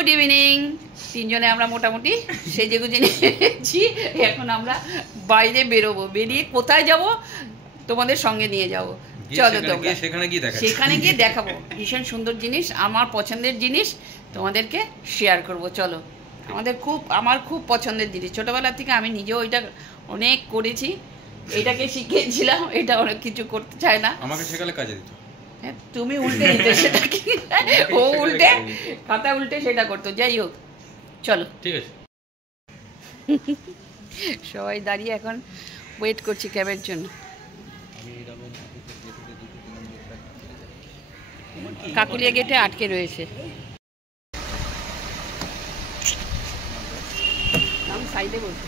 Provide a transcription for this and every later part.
Good evening. তিনজনে আমরা মোটামুটি সেজে গুজে নিয়েছি। এখন আমরা বাইরে বেরোবো, বেরিয়ে কোথায় যাব তোমাদের সঙ্গে নিয়ে যাব। চলো তোমরা সেখানে গিয়ে দেখাবো ভীষণ সুন্দর জিনিস, আমার পছন্দের জিনিস তোমাদেরকে শেয়ার করব। চলো, আমার খুব পছন্দের জিনিস, ছোটবেলা থেকে আমি নিজেও ওইটা অনেক করেছি, এটাকে শিখিয়েছিলাম। এটা অনেক কিছু করতে চায় না, আমাকে শেখালে কাজে দিত। তুমি উল্টে দিতে সেটা কি, ও উল্টে খাতা উল্টে সেটা করতো। যাই হোক, চলো ঠিক আছে। সবাই দাঁড়িয়ে এখন ওয়েট করছি ক্যাবের জন্য। কাকুলিয়া গেটে আটকে রয়েছে। সাইডে বলছি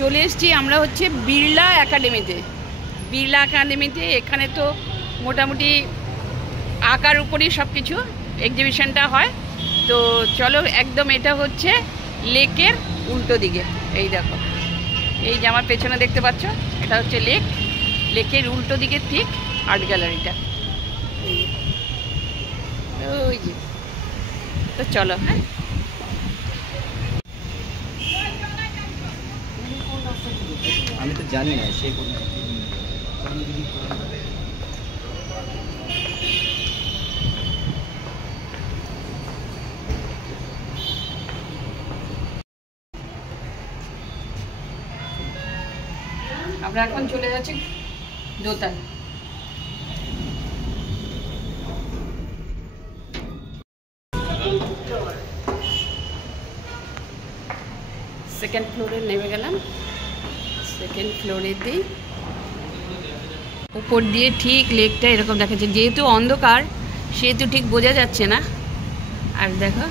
চলে এসছি আমরা হচ্ছে বিড়লা একাডেমিতে। বিড়লা একাডেমিতে এখানে তো মোটামুটি আঁকার উপরই সব কিছু এক্সিবিশনটা হয়। তো চলো, একদম এটা হচ্ছে লেকের উল্টো দিকে। এই দেখো, এই যে আমার পেছনে দেখতে পাচ্ছ, এটা হচ্ছে লেকের উল্টো দিকে ঠিক আর্ট গ্যালারিটা। ওই যে, তো চলো। হ্যাঁ, আমি তো জানি না সে কোন আমরা এখন চলে যাচ্ছি দোতলা। সেকেন্ড ফ্লোরে নেমে গেলাম। সেকেন্ড ফ্লোরে দিই উপর দিয়ে ঠিক লেকটা এরকম দেখাচ্ছে, যেহেতু অন্ধকার সেহেতু ঠিক বোঝা যাচ্ছে না। আর দেখো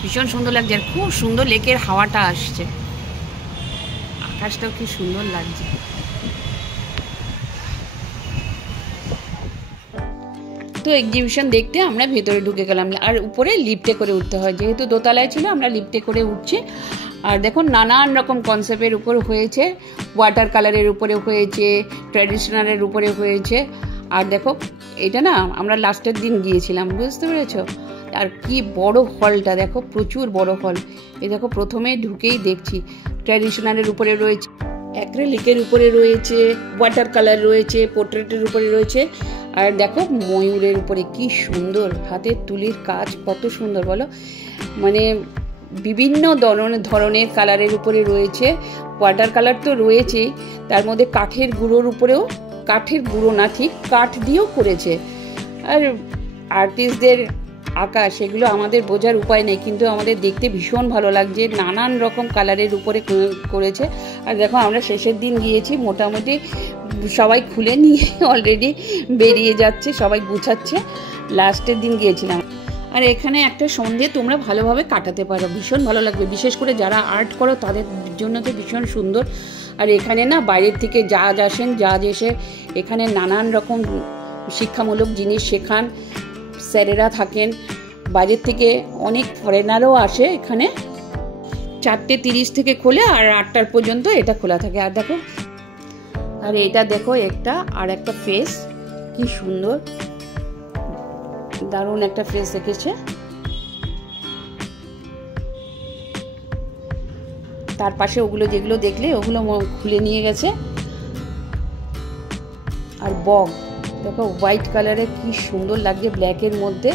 ভীষণ সুন্দর লাগছে, আর খুব সুন্দর লেকের হাওয়াটা আসছে, আকাশটাও কি সুন্দর লাগছে। তো এক্সিবিশন দেখতে আমরা ভেতরে ঢুকে গেলাম, আর উপরে লিফটে করে উঠতে হয়, যেহেতু দোতলায় ছিল আমরা লিফটে করে উঠছি। আর দেখো নানান রকম কনসেপ্টের উপর হয়েছে, ওয়াটার কালারের উপরে হয়েছে, ট্র্যাডিশনালের উপরে হয়েছে। আর দেখো এটা না আমরা লাস্টের দিন গিয়েছিলাম, বুঝতে পেরেছো? আর কি বড় হলটা দেখো, প্রচুর বড় হল। এই দেখো প্রথমে ঢুকেই দেখছি ট্র্যাডিশনালের উপরে রয়েছে, অ্যাক্রিলিকের উপরে রয়েছে, ওয়াটার কালার রয়েছে, পোর্ট্রেটের উপরে রয়েছে। আর দেখো ময়ূরের উপরে কি সুন্দর হাতের তুলির কাজ, কত সুন্দর বলো। মানে বিভিন্ন ধরনের কালারের উপরে রয়েছে। ওয়াটার কালার তো রয়েছেই, তার মধ্যে কাঠের গুঁড়োর উপরেও, কাঠের গুঁড়ো না ঠিক কাঠ দিয়েও করেছে। আর আর্টিস্টদের আঁকা সেগুলো আমাদের বোঝার উপায় নেই, কিন্তু আমাদের দেখতে ভীষণ ভালো লাগছে, নানান রকম কালারের উপরে করেছে। আর দেখো আমরা শেষের দিন গিয়েছি, মোটামুটি সবাই খুলে নিয়ে অলরেডি বেরিয়ে যাচ্ছে, সবাই গুছাচ্ছে। লাস্টের দিন গিয়েছিলাম। আর এখানে একটা সন্ধে তোমরা ভালোভাবে কাটাতে পারো, ভীষণ ভালো লাগবে, বিশেষ করে যারা আর্ট করো তাদের জন্য তো ভীষণ সুন্দর। আর এখানে না বাইরের থেকে জাজ আসেন, জাজ এসে এখানে নানান রকম শিক্ষামূলক জিনিস শেখান, স্যারেরা থাকেন। বাইরের থেকে অনেক ফরেনারও আসে এখানে। 4:30 থেকে খোলে আর 8টার পর্যন্ত এটা খোলা থাকে। আর দেখো, আর এটা দেখো একটা ফেস, কি সুন্দর, দারুণ একটা ফেস এঁকেছে। তার পাশে ওগুলো যেগুলো দেখলে ওগুলো খুলে নিয়ে গেছে। আর বগ দেখো হোয়াইট কালারের, কি সুন্দর লাগছে ব্ল্যাকের মধ্যে।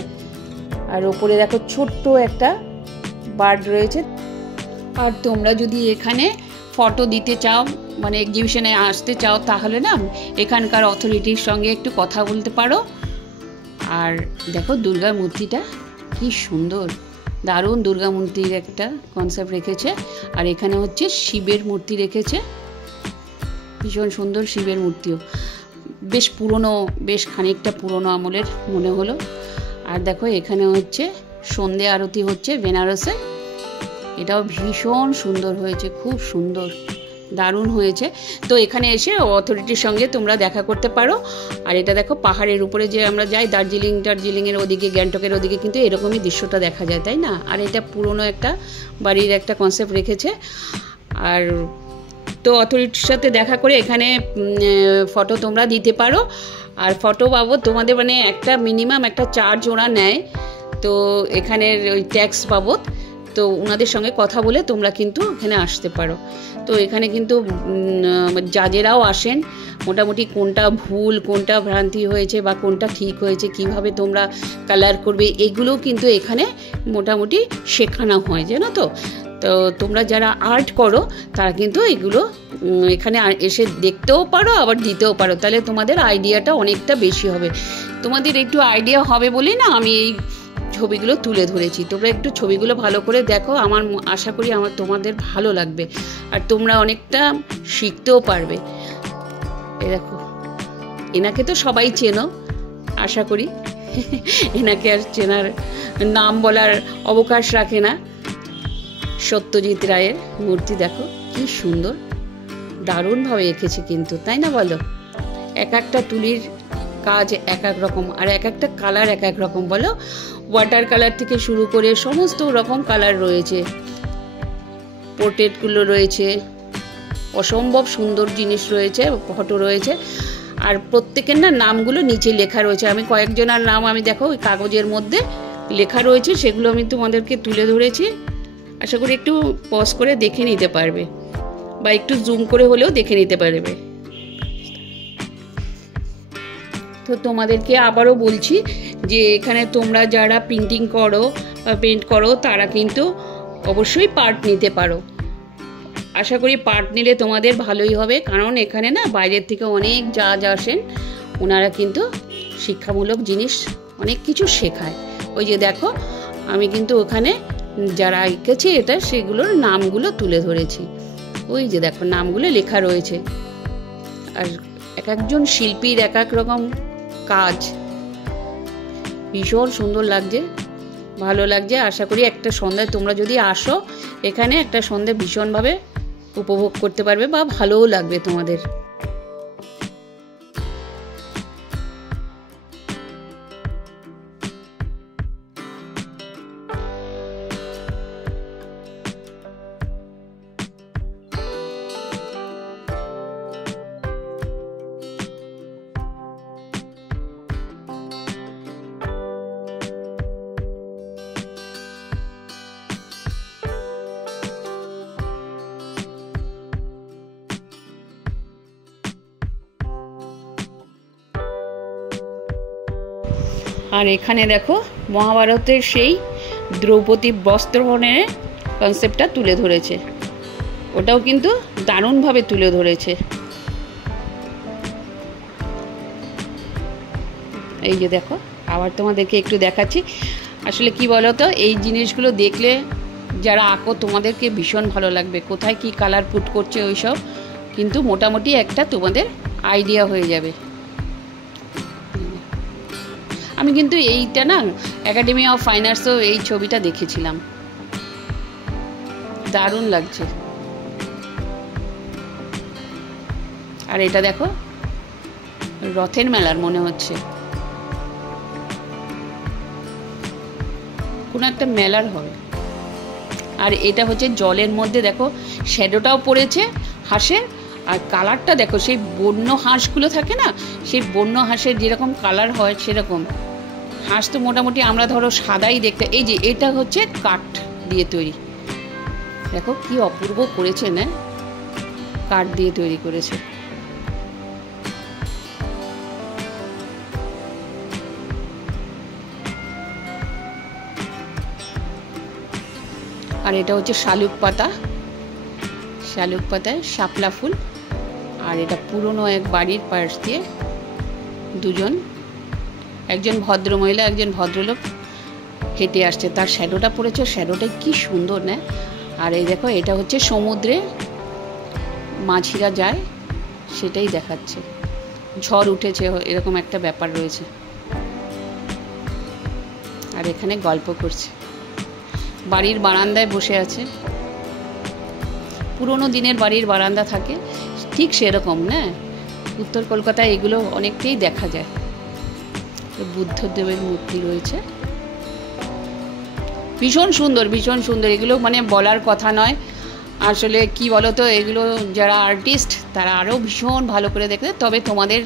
আর ওপরে দেখো ছোট্ট একটা বার্ড রয়েছে। আর তোমরা যদি এখানে ফটো দিতে চাও, মানে এক্সিবিশনে আসতে চাও, তাহলে না এখানকার অথরিটির সঙ্গে একটু কথা বলতে পারো। আর দেখো দুর্গা মূর্তিটা কি সুন্দর, দারুণ দুর্গা মূর্তির একটা কনসেপ্ট রেখেছে। আর এখানে হচ্ছে শিবের মূর্তি রেখেছে, ভীষণ সুন্দর শিবের মূর্তিও, বেশ পুরনো, বেশ খানিকটা পুরনো আমলের মনে হলো। আর দেখো এখানে হচ্ছে সন্ধে আরতি হচ্ছে বেনারসে, এটাও ভীষণ সুন্দর হয়েছে, খুব সুন্দর, দারুণ হয়েছে। তো এখানে এসে অথরিটির সঙ্গে তোমরা দেখা করতে পারো। আর এটা দেখো পাহাড়ের উপরে যে আমরা যাই দার্জিলিংয়ের ওদিকে, গ্যাংটকের ওদিকে কিন্তু এরকমই দৃশ্যটা দেখা যায়, তাই না? আর এটা পুরনো একটা বাড়ির একটা কনসেপ্ট রেখেছে। আর তো অথরিটির সাথে দেখা করে এখানে ফটো তোমরা দিতে পারো। আর ফটো বাবদ তোমাদের মানে একটা মিনিমাম একটা চার্জ ওরা নেয়, তো এখানের ওই ট্যাক্স বাবদ, তো ওনাদের সঙ্গে কথা বলে তোমরা কিন্তু এখানে আসতে পারো। তো এখানে কিন্তু জাজেরাও আসেন, মোটামুটি কোনটা ভুল, কোনটা ভ্রান্তি হয়েছে বা কোনটা ঠিক হয়েছে, কিভাবে তোমরা কালার করবে, এগুলোও কিন্তু এখানে মোটামুটি শেখানো হয়, জানো তো। তো তোমরা যারা আর্ট করো তারা কিন্তু এগুলো এখানে এসে দেখতেও পারো, আবার দিতেও পারো, তাহলে তোমাদের আইডিয়াটা অনেকটা বেশি হবে। তোমাদের একটু আইডিয়া হবে বলেই না আমি এই ছবিগুলো তুলে ধরেছি। তোমরা একটু ছবিগুলো ভালো করে দেখো, আমার আশা করি তোমাদের ভালো লাগবে, আর তোমরা অনেকটা শিখতেও পারবে। এ দেখো, এনাকে তো সবাই চেনো আশা করি, এনাকে আর চেনার নাম বলার অবকাশ রাখে না। সত্যজিৎ রায়ের মূর্তি দেখো কি সুন্দর, দারুণভাবে এঁকেছে কিন্তু, তাই না বলো? এক একটা তুলির কাজ এক এক রকম, আর এক একটা কালার এক এক রকম, বলো। ওয়াটার কালার থেকে শুরু করে সমস্ত রকম কালার রয়েছে, পোর্ট্রেটগুলো রয়েছে, অসম্ভব সুন্দর জিনিস রয়েছে, ফটো রয়েছে। আর প্রত্যেকের না নামগুলো নিচে লেখা রয়েছে, আমি কয়েকজনের নাম আমি দেখো ওই কাগজের মধ্যে লেখা রয়েছে, সেগুলো আমি তোমাদেরকে তুলে ধরেছি। আশা করি একটু পজ করে দেখে নিতে পারবে, বা একটু জুম করে হলেও দেখে নিতে পারবে। তো তোমাদেরকে আবারও বলছি যে এখানে তোমরা যারা প্রিন্টিং করো বা পেন্ট করো তারা কিন্তু অবশ্যই পার্ট নিতে পারো। আশা করি পার্ট নিলে তোমাদের ভালোই হবে, কারণ এখানে না বাইরের থেকে অনেক জাজ আসেন, ওনারা কিন্তু শিক্ষামূলক জিনিস অনেক কিছু শেখায়। ওই যে দেখো আমি কিন্তু ওখানে যারা এঁকেছে এটা সেগুলোর নামগুলো তুলে ধরেছি, ওই যে দেখো নামগুলো লেখা রয়েছে। আর এক একজন শিল্পীর এক এক রকম কাজ, ভীষণ সুন্দর লাগছে, ভালো লাগছে। আশা করি একটা সন্ধ্যায় তোমরা যদি আসো এখানে, একটা সন্ধ্যা ভীষণভাবে উপভোগ করতে পারবে বা ভালোও লাগবে তোমাদের। আর এখানে দেখো মহাভারতের সেই দ্রৌপদী বস্ত্রহরণের কনসেপ্টটা তুলে ধরেছে, ওটাও কিন্তু দারুণভাবে তুলে ধরেছে। এই যে দেখো, আবার তোমাদেরকে একটু দেখাচ্ছি। আসলে কি বলো তো, এই জিনিসগুলো দেখলে যারা আঁকো তোমাদেরকে ভীষণ ভালো লাগবে, কোথায় কি কালার পুট করছে ওইসব কিন্তু মোটামুটি একটা তোমাদের আইডিয়া হয়ে যাবে। আমি কিন্তু এইটা না একাডেমি অফ ফাইন আর্টসও এই ছবিটা দেখেছিলাম, দারুণ লাগছে। আর এটা দেখো রথের মেলার মনে হচ্ছে, কোনো একটা মেলার হবে। আর এটা হচ্ছে জলের মধ্যে দেখো শ্যাডোটাও পড়েছে হাঁসের, আর কালারটা দেখো সেই বন্য হাঁসগুলো থাকে না, সেই বন্য হাঁসের যেরকম কালার হয় সেরকম। হাঁস তো মোটামুটি আমরা ধরো সাদাই দেখতে, এই যে এটা হচ্ছে কাঠ দিয়ে তৈরি, দেখো কি অপূর্ব করেছে না, কাঠ দিয়ে তৈরি করেছে। আর এটা হচ্ছে শালুক পাতা, শালুক পাতায় শাপলা ফুল। আর এটা পুরনো এক বাড়ির পাশ দিয়ে দুজন, একজন ভদ্রমহিলা একজন ভদ্রলোক হেঁটে আসছে, তার শ্যাডোটা পড়েছে, শ্যাডোটা কি সুন্দর না। আর এই দেখো এটা হচ্ছে সমুদ্রে মাঝিরা যায় সেটাই দেখাচ্ছে, ঝড় উঠেছে এরকম একটা ব্যাপার রয়েছে। আর এখানে গল্প করছে, বাড়ির বারান্দায় বসে আছে, পুরোনো দিনের বাড়ির বারান্দা থাকে ঠিক সেরকম না, উত্তর কলকাতায় এগুলো অনেকটাই দেখা যায়। বুদ্ধদেবের মূর্তি রয়েছে, ভীষণ সুন্দর ভীষণ সুন্দর। এগুলো মানে বলার কথা নয়, আসলে কি বলতো, এগুলো যারা আর্টিস্ট তারা আরও ভীষণ ভালো করে দেখে। তবে তোমাদের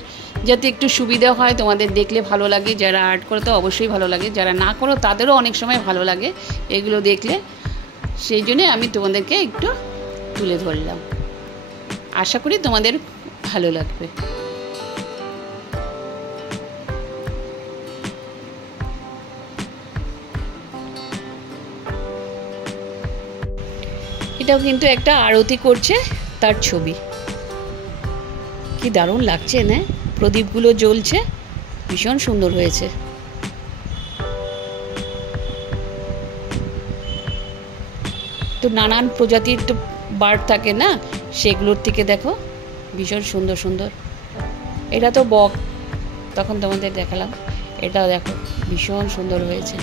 যাতে একটু সুবিধা হয়, তোমাদের দেখলে ভালো লাগে, যারা আর্ট করো তো অবশ্যই ভালো লাগে, যারা না করো তাদেরও অনেক সময় ভালো লাগে এগুলো দেখলে, সেই জন্যে আমি তোমাদেরকে একটু তুলে ধরলাম। আশা করি তোমাদের ভালো লাগবে। এটাও কিন্তু একটা আরতি করছে তার ছবি, কি দারুণ লাগছে না, প্রদীপগুলো জ্বলছে, ভীষণ সুন্দর হয়েছে। তো নানান প্রজাতির তো বার্ড থাকে না, সেগুলোর থেকে দেখো ভীষণ সুন্দর সুন্দর। এটা তো বক, তখন তোমাদের দেখালাম, এটাও দেখো ভীষণ সুন্দর হয়েছে,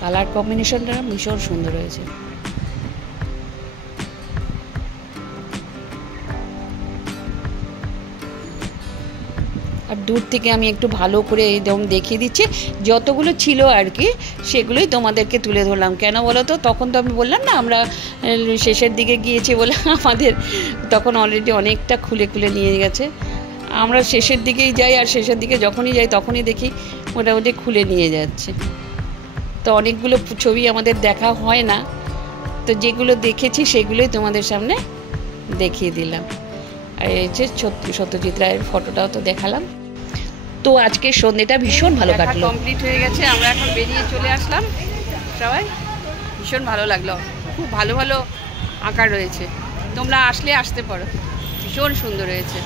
কালার কম্বিনেশনটা ভীষণ সুন্দর হয়েছে। আর দূর থেকে আমি একটু ভালো করে একদম দেখিয়ে দিচ্ছি, যতগুলো ছিল আর কি সেগুলোই তোমাদেরকে তুলে ধরলাম। কেন বলো তো, তখন তো আমি বললাম না আমরা শেষের দিকে গিয়েছি বলে আমাদের তখন অলরেডি অনেকটা খুলে খুলে নিয়ে গেছে। আমরা শেষের দিকেই যাই, আর শেষের দিকে যখনই যাই তখনই দেখি মোটামুটি খুলে নিয়ে যাচ্ছে। তো অনেকগুলো ছবি আমাদের দেখা হয় না, তো যেগুলো দেখেছি সেগুলোই তোমাদের সামনে দেখিয়ে দিলাম। আর এই যে সত্যজিৎ রায়ের ফটোটাও তো দেখালাম। তো আজকে সন্ধ্যেটা ভীষণ ভালো কাটলো, কমপ্লিট হয়ে গেছে, আমরা এখন বেরিয়ে চলে আসলাম সবাই। ভীষণ ভালো লাগলো, খুব ভালো ভালো আঁকা রয়েছে, তোমরা আসলে আসতে পারো, ভীষণ সুন্দর হয়েছে।